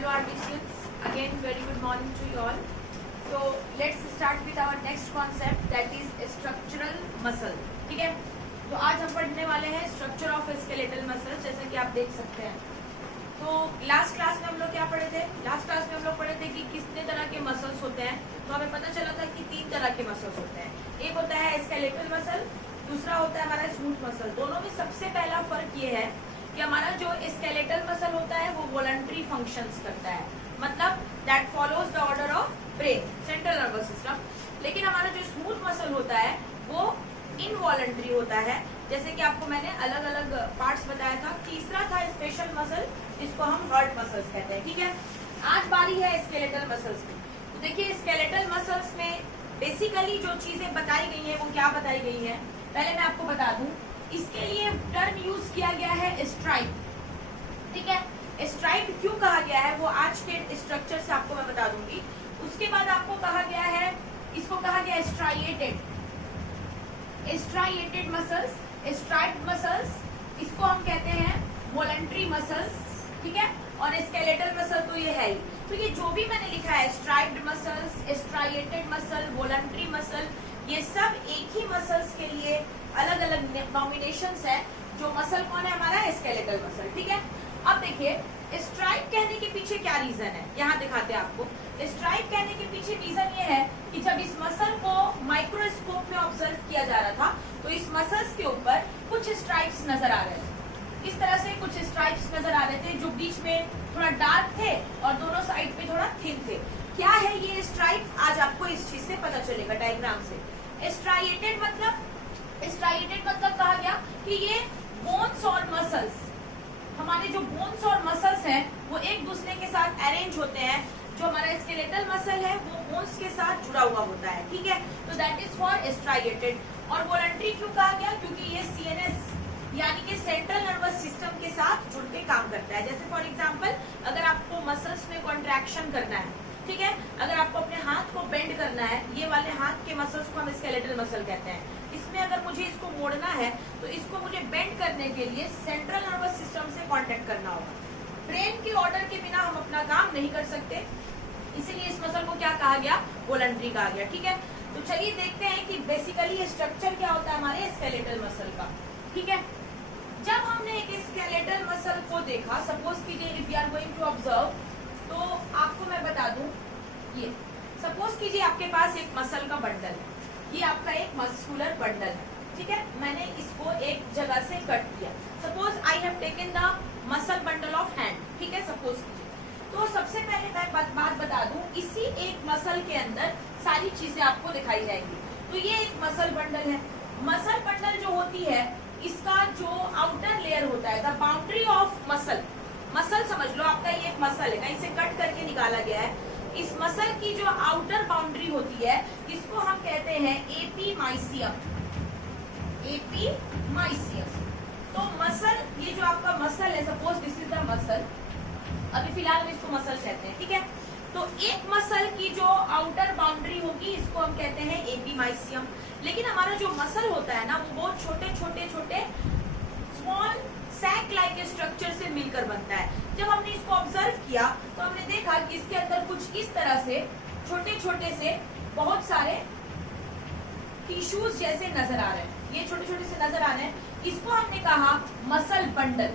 Hello RBCs, again very good morning to you all. So let's start with our next concept, that is structural muscle. ठीक है, तो आज हम पढ़ने वाले हैं स्ट्रक्चर ऑफ स्केलेटल मसल, जैसे कि आप देख सकते हैं. तो लास्ट क्लास में हम लोग क्या पढ़े थे? लास्ट क्लास में हम लोग पढ़े थे कि कितने तरह के मसल्स होते हैं. तो हमें पता चला था कि 3 तरह के मसल्स होते हैं. एक होता है स्केलेटल मसल, दूसरा होता है हमारा स्मूथ मसल. दोनों में सबसे पहला फर्क ये है कि हमारा जो स्केलेटल मसल होता है वो वॉलंटरी फंक्शंस करता है, मतलब that follows the order of brain, central nervous system. लेकिन हमारा जो स्मूथ मसल होता है वो इनवॉलंटरी होता है. जैसे कि आपको मैंने अलग अलग पार्ट्स बताया था. तीसरा था स्पेशल मसल, जिसको हम हार्ट मसल्स कहते हैं. ठीक है, आज बारी है स्केलेटल मसल्स की. तो देखिए, स्केलेटल मसल्स में बेसिकली जो चीजें बताई गई हैं वो क्या बताई गई है, पहले मैं आपको बता दूं. इसके लिए टर्म यूज किया गया है स्ट्राइप. ठीक है, स्ट्राइप क्यों कहा गया है वो आज के स्ट्रक्चर से आपको मैं बता दूंगी. उसके बाद आपको कहा गया है, इसको कहा गया स्ट्राइएटेड मसल्स, स्ट्राइप्ड मसल्स. इसको हम कहते हैं वॉलंटरी मसल्स. ठीक है, और स्केलेटल मसल तो ये है ही. तो ये जो भी मैंने लिखा है, striped muscles, striated muscle, voluntary muscle, ये सब एक ही मसल्स के लिए अलग अलग नॉमिनेशंस है. जो मसल कौन है? हमारा स्केलेटल मसल. ठीक है, अब देखिए स्ट्राइप कहने के पीछे क्या रीजन है, यहाँ दिखाते हैं आपको. स्ट्राइप कहने के पीछे रीजन ये है कि जब इस मसल को माइक्रोस्कोप में ऑब्जर्व किया जा रहा था तो इस मसल्स के ऊपर कुछ स्ट्राइप्स नजर आ रहे थे. इस तरह से कुछ स्ट्राइप्स नजर आ रहे थे जो बीच में थोड़ा डार्क थे और दोनों साइड पे थोड़ा थिन थे. क्या है ये स्ट्राइप, आज आपको इस चीज से पता चलेगा डायग्राम से. स्ट्राइएटेड मतलब कहा गया कि ये बोन्स और मसल्स, हमारे जो बोन्स और मसल्स हैं वो एक दूसरे के साथ अरेंज होते हैं. जो हमारा स्केलेटल मसल है वो बोन्स के साथ जुड़ा हुआ होता है. ठीक है, तो दैट इज फॉर स्ट्राइएटेड. और वॉलंटरी क्यों कहा गया? क्योंकि ये सीएनएस यानी कि सेंट्रल नर्वस सिस्टम के साथ जुड़ के काम करता है. जैसे फॉर एग्जांपल, अगर आपको मसल्स में कॉन्ट्रैक्शन करना है, ठीक है, अगर आपको अपने हाथ को बेंड करना है, ये वाले हाथ के मसल्स को हम स्केलेटल मसल कहते हैं. इसमें अगर मुझे इसको मोड़ना है तो इसको मुझे बेंड करने के लिए सेंट्रल नर्वस सिस्टम से कांटेक्ट करना होगा. ब्रेन के ऑर्डर के बिना हम अपना काम नहीं कर सकते, इसीलिए इस मसल को क्या कहा गया? वॉलंटरी कहा गया. ठीक है, तो चलिए देखते हैं कि बेसिकली स्ट्रक्चर क्या होता है हमारे स्केलेटल मसल का. ठीक है, जब हमने एक स्केलेटल मसल को देखा, सपोज कीजिए if you are going to observe, तो आपको मैं बता दूं, ये सपोज कीजिए आपके पास एक मसल का बंडल है. ये आपका एक मस्कुलर बंडल है. ठीक है, मैंने इसको एक जगह से कट किया. Suppose I have taken the muscle bundle of hand. ठीक है, सपोज कीजिए. तो सबसे पहले मैं बात बता दूं, इसी एक मसल के अंदर सारी चीजें आपको दिखाई जाएंगी. तो ये एक मसल बंडल है. मसल बंडल जो होती है, इसका जो आउटर लेयर होता है, द बाउंड्री ऑफ मसल समझ लो आपका ये एक मसल है, कहीं से कट करके निकाला गया है. इस मसल की जो आउटर बाउंड्री होती है, इसको हम कहते हैं एपीमाइसियम. तो मसल, ये जो आपका मसल है, suppose this is the muscle, अभी फिलहाल हम इसको मसल कहते हैं. ठीक है, तो एक मसल की जो आउटर बाउंड्री होगी इसको हम कहते हैं एपीमाइसियम. लेकिन हमारा जो मसल होता है ना, वो बहुत छोटे स्मॉल सैक लाइक स्ट्रक्चर से मिलकर बनता है. जब हमने इसको ऑब्जर्व किया तो हमने देखा कि इसके अंदर कुछ इस तरह से छोटे से बहुत सारे टिश्यूज जैसे नजर आ रहे हैं. ये छोटे से नजर आ रहे हैं. इसको हमने कहा मसल बंडल.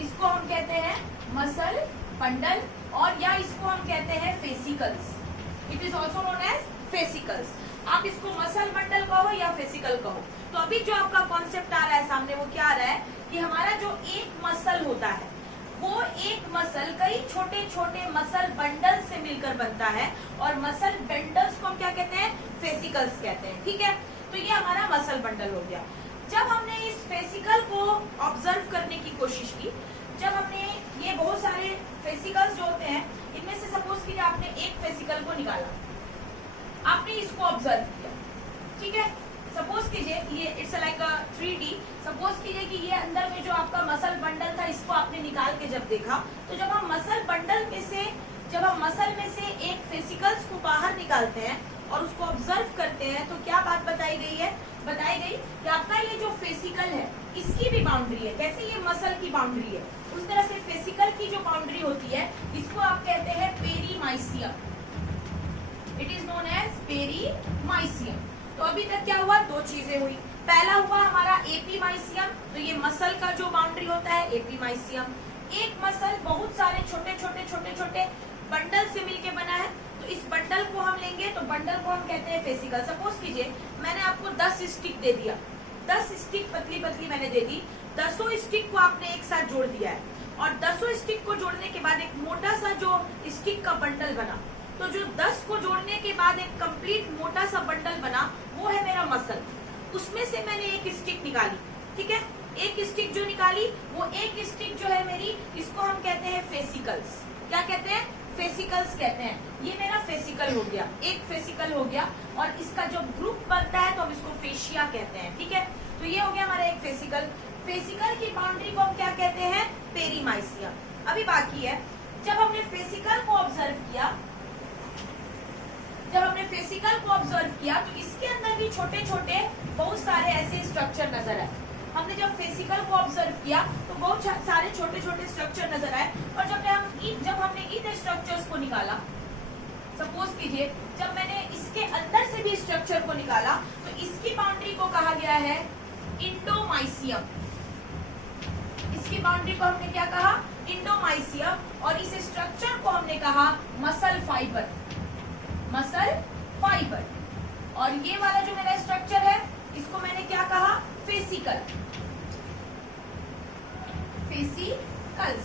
इसको हम कहते हैं मसल बंडल, और या इसको हम कहते हैं fascicles. It is also known as fascicles. आप इसको मसल बंडल कहो या फेसिकल कहो. तो अभी जो आपका कॉन्सेप्ट आ रहा है सामने, वो क्या आ रहा है कि हमारा जो एक मसल होता है, वो एक मसल कई छोटे मसल बंडल से मिलकर बनता है, और मसल बंडल्स को हम क्या कहते हैं? फेसिकल्स कहते हैं. ठीक है, तो ये हमारा मसल बंडल हो गया. जब हमने इस फेसिकल को ऑब्जर्व करने की कोशिश की, जब हमने ये बहुत सारे फेसिकल्स जो होते हैं, इनमें से सपोज कीजिए आपने एक फेसिकल को निकाला, आपने इसको ऑब्जर्व किया. ठीक है, सपोज कीजिए ये it's like a 3D. Suppose कीजिए कि ये अंदर में जो आपका मसल बंडल था, इसको आपने निकाल के जब देखा, तो जब हम मसल में से एक फेसिकल्स को बाहर निकालते हैं और उसको ऑब्जर्व करते हैं, तो क्या बात बताई गई कि आपका ये जो फेसिकल है, इसकी भी बाउंड्री है. जैसे ये मसल की बाउंड्री है, उस तरह से फेसिकल की जो बाउंड्री होती है, इसको पेरीमाइसियम। तो अभी तक क्या हुआ, दो चीजें हुई। पहला हुआ हमारा एपीमाइसियम, तो ये मसल का जो बाउंड्री होता है एपीमाइसियम। एक मसल बहुत सारे छोटे छोटे छोटे छोटे बंडल से मिलके बना है, तो इस बंडल को हम लेंगे, तो बंडल को हम कहते हैं फेसिकल। सपोज कीजिए मैंने आपको 10 स्टिक दे दिया, 10 स्टिक पतली पतली मैंने दे दी, 10 स्टिक को आपने एक साथ जोड़ दिया है, और 10 स्टिक को जोड़ने के बाद एक मोटा सा जो स्टिक का बंडल बना, तो जो 10 को जोड़ने के बाद एक कंप्लीट मोटा सा बंडल बना, वो है मेरा मसल। उसमें से मैंने एक स्टिक निकाली, ठीक है, एक स्टिक जो निकाली वो एक स्टिक जो है मेरी, इसको हम कहते हैं फेसिकल्स। क्या कहते हैं, फेसिकल्स कहते हैं। ये मेरा फेसिकल हो गया, एक फेसिकल हो गया, और इसका जो ग्रुप बनता है तो हम इसको फेशिया कहते हैं, ठीक है। तो ये हो गया हमारा एक फेसिकल। फेसिकल की बाउंड्री को हम क्या कहते हैं, पेरीमाइसियम। अभी बाकी है, जब हमने फेसिकल को ऑब्जर्व किया, तो इसके अंदर भी छोटे छोटे बहुत सारे ऐसे स्ट्रक्चर नजर आए। हमने जब फेसिकल को ऑब्जर्व किया तो बहुत सारे छोटे छोटे स्ट्रक्चर नजर आए, और जब हमने इन स्ट्रक्चर्स को निकाला, सपोज कीजिए जब मैंने इसके अंदर से भी स्ट्रक्चर को निकाला, तो इसकी बाउंड्री को कहा गया है इंडोमाइसियम। इसकी बाउंड्री को हमने क्या कहा, इंडोमाइसियम, और इस स्ट्रक्चर को हमने कहा मसल फाइबर, मसल फाइबर। और ये वाला जो मेरा स्ट्रक्चर है, इसको मैंने क्या कहा, फेसिकल, फेसिकल्स।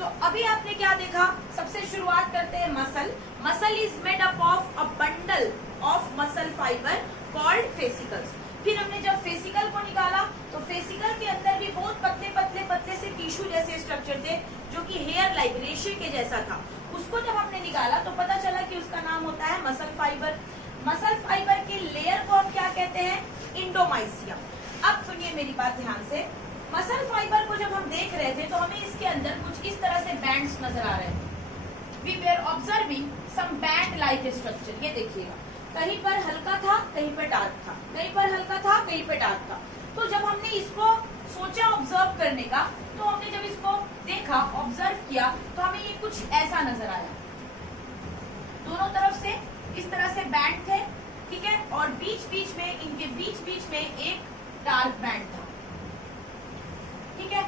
तो अभी आपने क्या देखा, सबसे शुरुआत करते हैं muscle. Muscle is made up of a bundle of muscle fibre called fascicles. फिर हमने जब फेसिकल को निकाला, तो फेसिकल के अंदर भी बहुत पतले पतले पतले से टिश्यू जैसे स्ट्रक्चर थे, जो कि हेयर लाइक, रेशे के जैसा था। उसको जब हमने निकाला तो पता चला कि उसका नाम होता है मसल फाइबर। मसल फाइबर के लेयर को हम क्या कहते हैं, इंडोमाइसियम। अब सुनिए मेरी बात ध्यान से, मसल फाइबर को जब हम देख रहे थे तो हमें इसके अंदर कुछ इस तरह से बैंड्स नजर आ रहे थे। We were observing some band like structure. ये देखिएगा, कहीं पर हल्का था, कहीं पर डार्क था, कहीं पर हल्का था, कहीं पर डार्क था। तो जब हमने इसको सोचा ऑब्जर्व करने का, तो हमने जब इसको देखा, ऑब्जर्व किया, तो हमें ये कुछ ऐसा नजर आया। दोनों तरफ से इस तरह से बैंड थे, ठीक है, और बीच बीच में, इनके बीच बीच में एक डार्क बैंड था, ठीक है।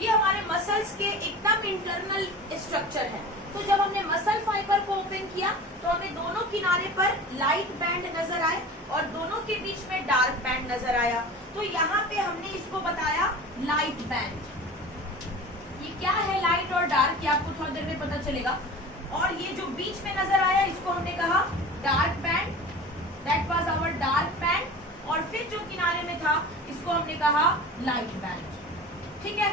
ये हमारे मसल्स के एकदम इंटरनल स्ट्रक्चर है। तो जब हमने मसल फाइबर को ओपन किया, तो हमें दोनों किनारे पर लाइट बैंड नजर आए और दोनों के बीच में डार्क बैंड नजर आया। तो यहाँ पे हमने इसको बताया लाइट बैंड। ये क्या है लाइट और डार्क, ये आपको थोड़ी देर में पता चलेगा। और ये जो बीच में नजर आया, इसको हमने कहा dark band, that was our dark band. और फिर जो किनारे में था, इसको हमने कहा लाइट बैंड, ठीक है।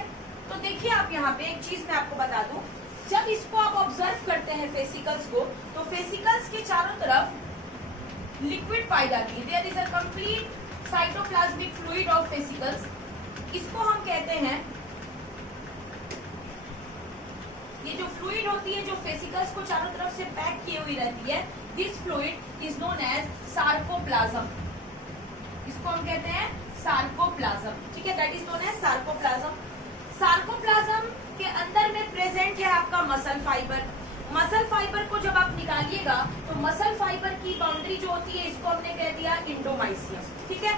तो देखिए आप यहाँ पे एक चीज मैं आपको बता दूं, जब इसको आप ऑब्जर्व करते हैं फेसिकल्स को, तो फेसिकल्स के चारों तरफ लिक्विड पाई जाती है। There is a complete sarcoplasmic fluid of fascicles. इसको हम कहते हैं, ये जो फ्लूइड होती है, जो फेसिकल्स को चारों तरफ से पैक किए हुई रहती है, this fluid is known as sarcoplasm. इसको हम कहते हैं सार्कोप्लाज्म, ठीक है, that is known as sarcoplasm. Sarcoplasm के अंदर में प्रेजेंट है आपका मसल फाइबर। मसल फाइबर को जब आप निकालिएगा, तो मसल फाइबर की बाउंड्री जो होती है, इसको हमने कह दिया इंडोमाइसियम, ठीक है।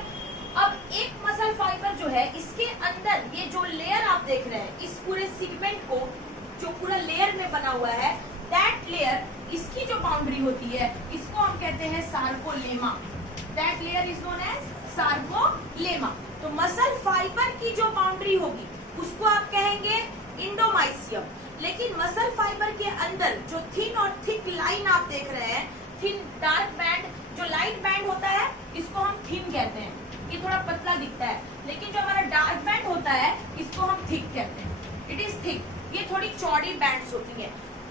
अब एक मसल फाइबर जो है, इसके अंदर ये जो लेयर आप देख रहे हैं, इस पूरे सेगमेंट को जो पूरा लेयर में बना हुआ है, दैट लेयर, इसकी जो बाउंड्री होती है, इसको हम कहते हैं sarcolemma. That layer is known as sarcolemma. तो मसल फाइबर की जो बाउंड्री होगी, उसको आप कहेंगे इंडोमाइसियम। लेकिन मसल फाइबर के अंदर जो थिन और थिक लाइन आप देख रहे हैं, थिन डार्क बैंड, जो लाइट बैंड होता है, इसको हम थिन कहते हैं, ये थोड़ा पतला दिखता है। लेकिन जो हमारा डार्क बैंड होता है, इसको हम थिक कहते हैं, इट इज थिक। ये थोड़ी चौड़ी बैंड्स होती है।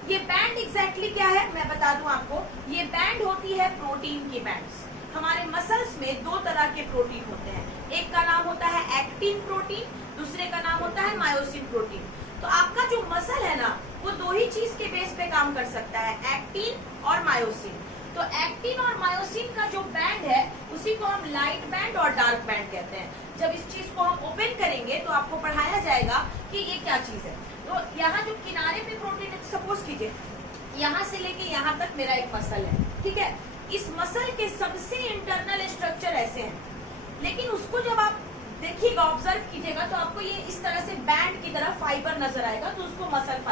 ये बैंड एग्जैक्टली क्या है मैं बता दूं आपको, ये बैंड होती है प्रोटीन की बैंड्स। हमारे मसल्स में दो तरह के प्रोटीन होते हैं, एक का नाम होता है एक्टिन प्रोटीन, दूसरे का नाम होता है मायोसिन प्रोटीन। तो आपका जो मसल है ना, वो दो ही चीज के बेस पे काम कर सकता है, एक्टिन और मायोसिन। तो एक्टिन और मायोसिन का जो बैंड है, उसी को हम लाइट बैंड और डार्क बैंड कहते हैं। जब इस चीज को हम ओपन करेंगे, तो आपको पढ़ाया जाएगा कि ये क्या चीज है। तो यहाँ जो किनारे पे प्रोटीन है, सपोज कीजिए यहाँ से लेके यहाँ तक मेरा एक मसल है, ठीक है। इस मसल के सबसे इंटरनल स्ट्रक्चर ऐसे हैं, लेकिन उसको जब आप देखिएगा, ऑब्जर्व कीजिएगा, तो आपको ये इस तरह से बैंड की तरह फाइबर नजर आएगा, तो उसको मसल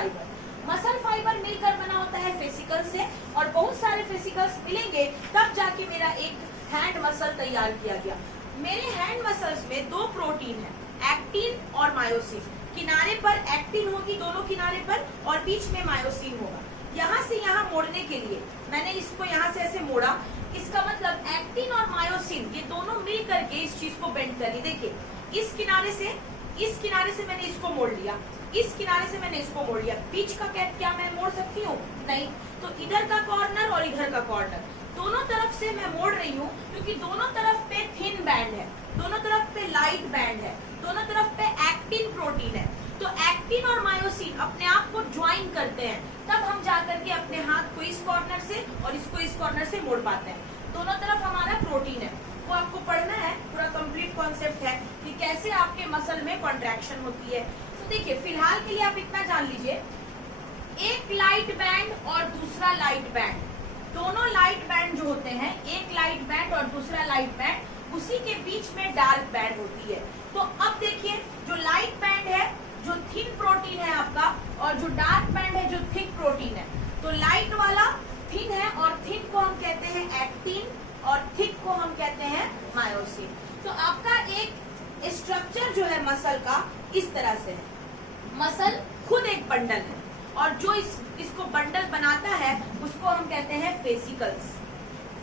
फाइबर मिलकर बना होता है फेसिकल से, और बहुत सारे फेसिकल्स मिलेंगे तब जाके मेरा एक हैंड मसल तैयार किया गया। मेरे हैंड मसल्स में दो प्रोटीन है, एक्टिन और मायोसिन। किनारे पर एक्टिन होगी दोनों किनारे पर, और बीच में मायोसिन होगा। यहाँ से यहाँ मोड़ने के लिए मैंने इसको यहाँ से ऐसे मोड़ा, इसका मतलब एक्टिन और मायोसिन ये दोनों मिल करके इस चीज को बेंड करी। देखिए, इस किनारे से मैंने इसको मोड़ लिया, इस किनारे से मैंने इसको मोड़ लिया। बीच का क्या मैं मोड़ सकती हूँ? नहीं। तो इधर का कॉर्नर और इधर का कॉर्नर दोनों तरफ से मैं मोड़ रही हूँ, क्योंकि दोनों तरफ पे थिन बैंड है, दोनों तरफ पे लाइट बैंड है, दोनों तरफ पे एक्टिन प्रोटीन है। तो एक्टिन और मायोसिन अपने आप को ज्वाइन करते हैं, तब हम जाकर के अपने हाथ को इस कॉर्नर से और इसको इस कॉर्नर से मोड़ पाते हैं। दोनों तरफ हमारा प्रोटीन है, वो आपको पढ़ना है, पूरा कंप्लीट कॉन्सेप्ट है कि कैसे आपके मसल में कॉन्ट्रैक्शन होती है। तो देखिए, फिलहाल के लिए आप इतना जान लीजिए, एक लाइट बैंड और दूसरा लाइट बैंड, दोनों लाइट बैंड जो होते हैं, एक लाइट बैंड और दूसरा लाइट बैंड, उसी के बीच में डार्क बैंड होती है। तो अब देखिए, जो लाइट बैंड है जो थिन प्रोटीन है आपका, और जो डार्क बैंड है जो थिक प्रोटीन है। तो लाइट वाला थिन है, और थिन को हम कहते हैं एक्टिन, और थिक को हम कहते हैं मायोसिन। तो आपका एक स्ट्रक्चर जो है मसल का इस तरह से है। मसल खुद एक बंडल है, और जो इसको बंडल बनाता है उसको हम कहते हैं फेसिकल्स।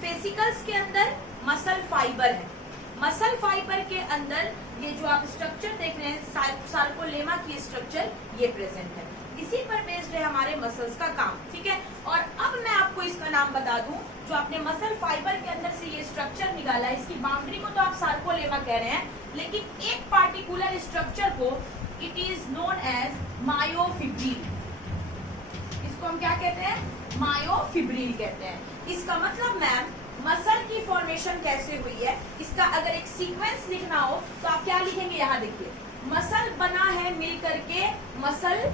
फेसिकल्स के अंदर मसल फाइबर है, मसल फाइबर के अंदर ये जो आप स्ट्रक्चर देख रहे हैं, सार्कोलेमा की स्ट्रक्चर, ये प्रेजेंट है। इसी पर बेस्ड है हमारे मसल्स का काम, ठीक है। और अब मैं आपको इसका नाम बता दूं, जो आपने मसल फाइबर के अंदर से ये स्ट्रक्चर निकाला है, इसकी बाउंड्री को तो आप सार्कोलेमा कह रहे हैं, लेकिन एक पार्टिकुलर स्ट्रक्चर को it is known as myofibril. इसको हम क्या कहते हैं? मायोफिब्रिल कहते हैं। इसका मतलब मैम, मसल की फॉर्मेशन कैसे हुई है, इसका अगर एक सीक्वेंस लिखना हो तो आप क्या लिखेंगे? यहाँ देखिए, मसल बना है मिलकर के मसल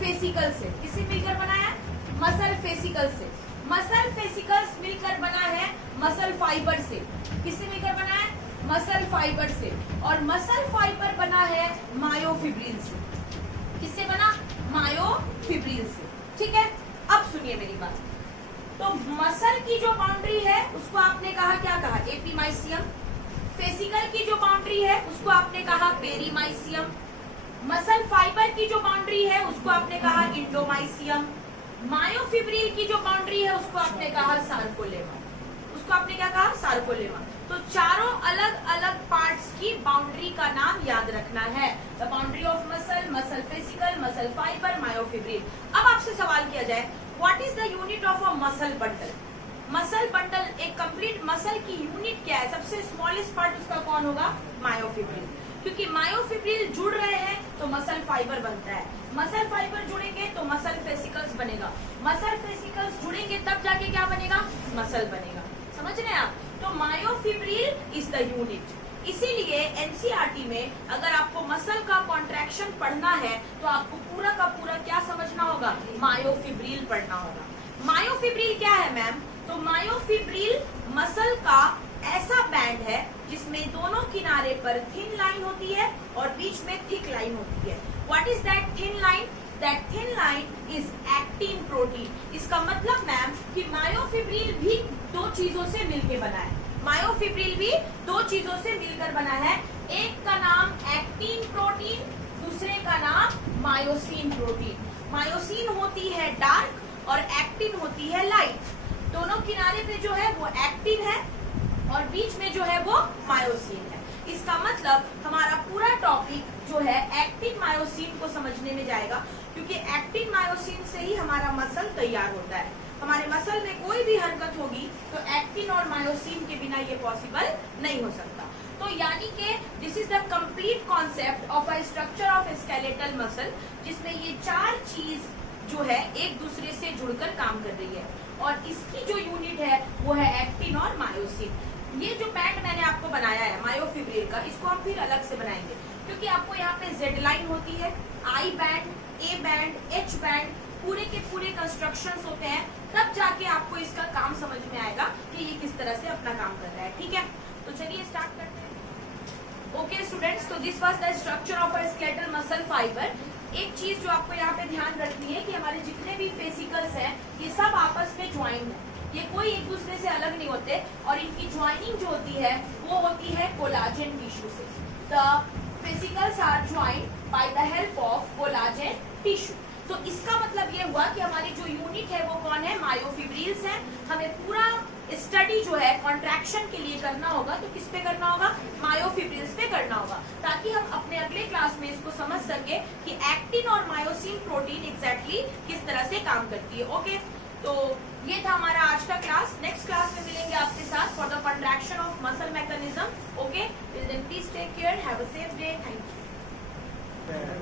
फेसिकल से। किससे मिलकर बना है? मसल फेसिकल से। मसल फेसिकल्स मिलकर बना है मसल फाइबर से। किससे मिलकर बना है? मसल फाइबर से। और मसल फाइबर बना है मायोफिब्रिल से। किससे बना? मायोफिब्रिल से, ठीक है। अब सुनिए मेरी बात। तो मसल की जो बाउंड्री है उसको आपने कहा, क्या कहा? एपीमाइसियम। फेसिकल की जो बाउंड्री है उसको आपने कहा पेरीमाइसियम। मसल फाइबर की जो बाउंड्री है उसको आपने कहा इंडोमाइसियम। मायोफिब्रिल की जो बाउंड्री है उसको आपने कहा सार्कोलेमा। उसको आपने क्या कहा? सार्कोलेमा। तो चारों अलग अलग पार्ट्स की बाउंड्री का नाम याद रखना है। The boundary of muscle, muscle fascicle, muscle fibre, myofibril. अब आपसे सवाल किया जाए, what is the unit of a muscle bundle? Muscle bundle, एक कंप्लीट मसल की यूनिट क्या है? सबसे स्मॉलेस्ट पार्ट उसका कौन होगा? मायोफिब्रिल। क्योंकि मायोफिब्रिल जुड़ रहे हैं तो मसल फाइबर बनता है, मसल फाइबर जुड़ेंगे तो मसल फेसिकल्स बनेगा, मसल फेसिकल्स जुड़ेंगे तब जाके क्या बनेगा? मसल बनेगा। समझ रहे हैं आप? तो मायोफिब्रिल इज द यूनिट। इसीलिए एनसीईआरटी में अगर आपको मसल का कॉन्ट्रैक्शन पढ़ना है तो आपको पूरा का पूरा क्या समझना होगा? मायोफिब्रिल पढ़ना होगा। मायोफिब्रिल क्या है मैम? तो मायोफिब्रिल मसल का ऐसा बैंड है जिसमें दोनों किनारे पर थिन लाइन होती है और बीच में थिक लाइन होती है। What is that thin line? That thin line is actin protein. इसका मतलब मैम कि मायोफिब्रिल भी दो चीजों से मिलकर बना है। मायोफिब्रिल भी दो चीजों से मिलकर बना है। एक का नाम एक्टिन प्रोटीन, दूसरे का नाम मायोसिन प्रोटीन। मायोसिन होती है डार्क और एक्टिन होती है लाइट। दोनों किनारे पे जो है वो एक्टिन है और बीच में जो है वो मायोसिन है। इसका मतलब हमारा पूरा टॉपिक जो है एक्टिन मायोसिन को समझने में जाएगा, क्योंकि एक्टिन मायोसिन से ही हमारा मसल तैयार होता है। हमारे मसल में कोई भी हरकत होगी तो एक्टिन और मायोसिन के बिना ये पॉसिबल नहीं हो सकता। तो यानी कि this is the complete concept of a structure of skeletal muscle, जिसमें ये चार चीज जो है एक दूसरे से जुड़कर काम कर रही है, और इसकी जो यूनिट है वो है एक्टिन और मायोसिन। ये जो बैंड मैंने आपको बनाया है मायोफिब्रिल का, इसको हम फिर अलग से बनाएंगे, क्योंकि आपको यहाँ पे जेड लाइन होती है, I band, A band, H band, पूरे के पूरे कंस्ट्रक्शंस होते हैं, तब जाके आपको इसका काम समझ में आएगा कि ये किस तरह से अपना काम कर रहा है। ठीक है, तो चलिए स्टार्ट करते हैं। ओके स्टूडेंट्स, तो this was the structure of a skeletal muscle fibre. एक चीज जो आपको यहाँ पे ध्यान रखनी है कि हमारे जितने भी फेसिकल्स हैं ये सब आपस में ज्वाइंट है, ये कोई एक दूसरे से अलग नहीं होते, और इनकी ज्वाइनिंग जो होती है वो होती है कोलाजन टिश्यू से। The fascicles are joint by the help of collagen tissue. तो इसका मतलब ये हुआ कि हमारी जो यूनिट है वो कौन है, मायोफिब्रिल्स है। हमें पूरा स्टडी जो है कॉन्ट्रैक्शन के लिए करना होगा तो किस पे करना होगा, मायोफिब्रिल्स पे करना होगा, ताकि हम अपने अगले क्लास में इसको समझ सके कि एक्टिन और मायोसिन प्रोटीन एग्जैक्टली किस तरह से काम करती है। ओके, तो ये था हमारा आज का क्लास। नेक्स्ट क्लास में मिलेंगे आपके साथ for the contraction of muscle mechanism. Okay, till then please take care, have a safe day, thank you.